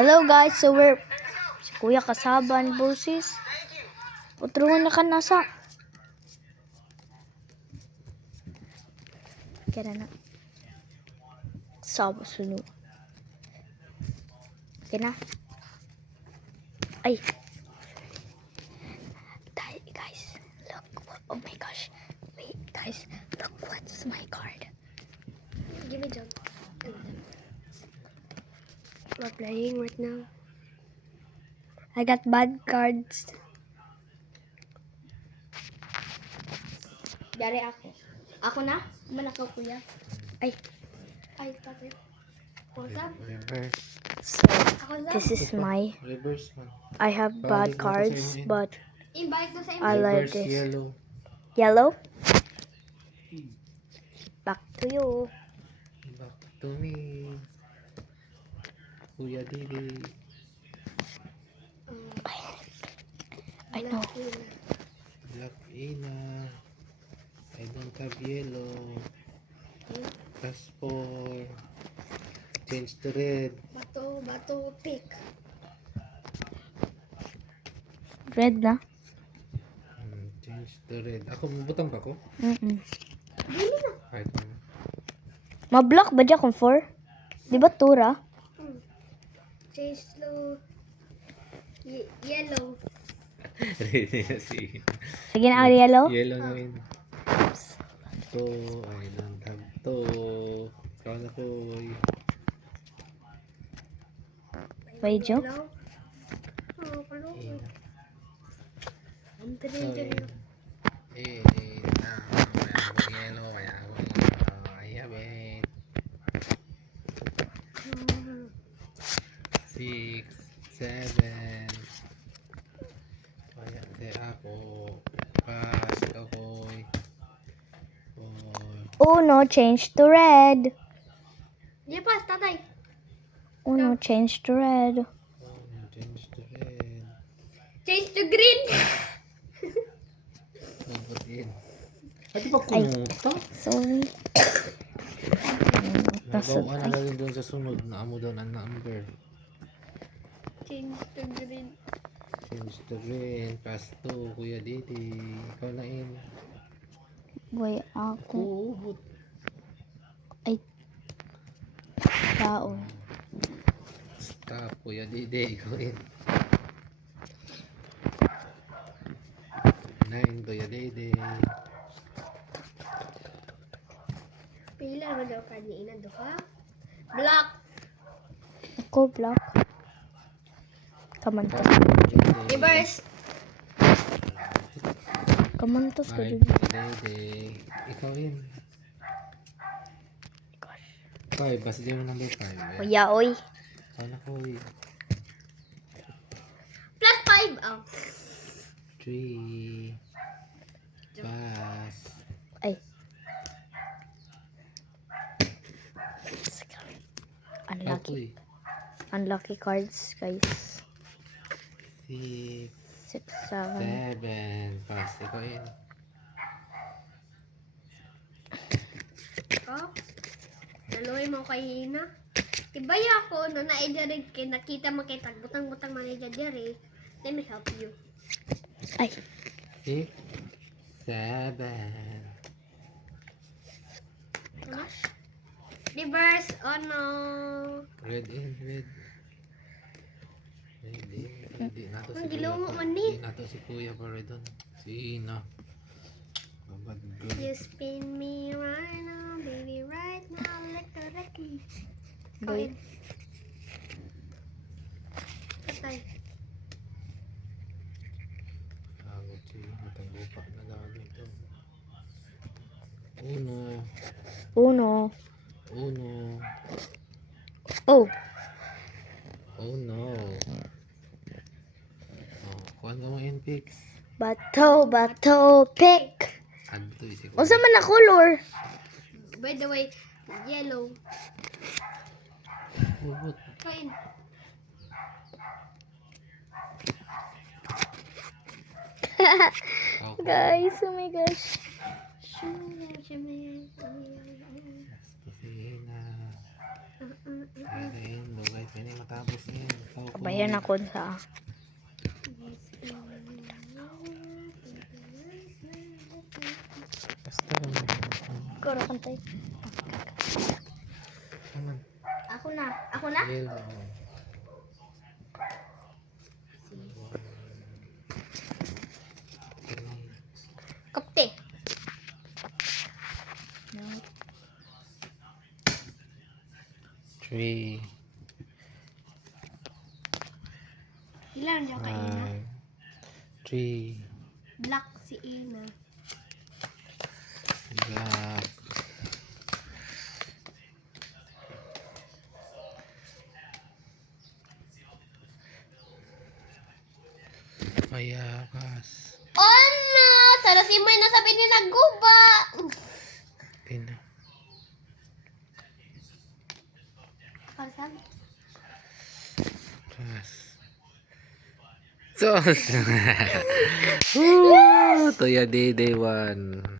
Hello guys, so we're si Kuya Kasaban Boses. Putruhan na ka nasa. Kaya na. Sabo sunod. Okay na. Ay. Guys, look. Oh my gosh. Wait, guys. Look what's my card. Give me John. We're playing right now. I got bad cards. Dari ako. Ako na? Manakaw kuya. Ay. Ay, tatay. What's up? Reverse. So, Ako na? this is my... Reverse man. I have bad cards, but Invite ko sa I inyo. like Reverse this. yellow. Yellow? Back to you. Back to me. Kuya Didi. I know. Black Ina. I don't have yellow. Plus 4. Change to red. Bato, pick. Red na? Change to red. Ako, butang ka ko? Dili na. Kahit ano. Ma-block ba dyan kung 4? Di ba tura? Change to yellow. Ready na si Sige na ang yellow? Yellow na rin. To, I don't have to. Ikaw na ko. Medyo? Yellow. Oh, kalo. Ina. Ang So, pinili yellow. Kaya ako yellow. I have it. 6, 7. Kaya ako. Pass. Ikaw ko'y. 4. Uno, change to red. Di pa, tatay. Uno, change to red. Change to red. Change to green. Nabot in. At di ba kumuta? Sorry. Nagawa na lang doon sa sunod na amo doon ang number. Change to green. Change to green. Pass to Kuya Didi. Ikaw na in. Boy, ako. Kuhubot. Ay. Tao. Stop Kuya Didi. Ikaw in. 9 Kuya Didi. Pila mo daw kanina do ha? Black. Ako, block. Kamantos. Reverse. Kamantos ka 5 dun. Kuya Didi. Ikaw in. 5. Basta di mo number 5. Kuya, oy. Ikaw na ko in. Plus 5. Oh. 3. Pass. Ay. Unlucky. Ako'y. Unlucky cards, guys. 6. 6, 7. 7. Pass. Ikaw in. Oh. Daloy mo kay Ina. Tibay ako no naidyarig kay nakita mo kay tagbutang-butang man idyarig. Let me help you. Ay. 6. 7. Ano? Reverse. Oh no. Red in. Red. Red in. Hindi nato Ang si gilungo Kuya. man ni. Hindi nato si Kuya pa rin doon. Si Ina. Babad good. You spin me right now, baby, right now. Lick me. Boy. Patay. Agad si matanggupak na lagi ito. Uno. Uno. Uno. Oh. Oh no. Oh, kuhan ka mo in-fix. Bato, pick. Adto si Kuya. Unsa man na color? By the way, yellow. Hubot. Kain. Okay. Guys, oh my gosh. Basta si Ina. Ayun, guys, may matapos niyan. Bayan ako sa... Basta. Kuro kantay. Aman. Ako na. Ako na? Yellow. Kapte. Three. Ilan dyan kay Ina? Three. Black si Ina. Black. Payakas. Oh no! Sana si May nasabi ni nagguba! Pina. Pasabi. Pas. Sos. Woo! Tuya day one.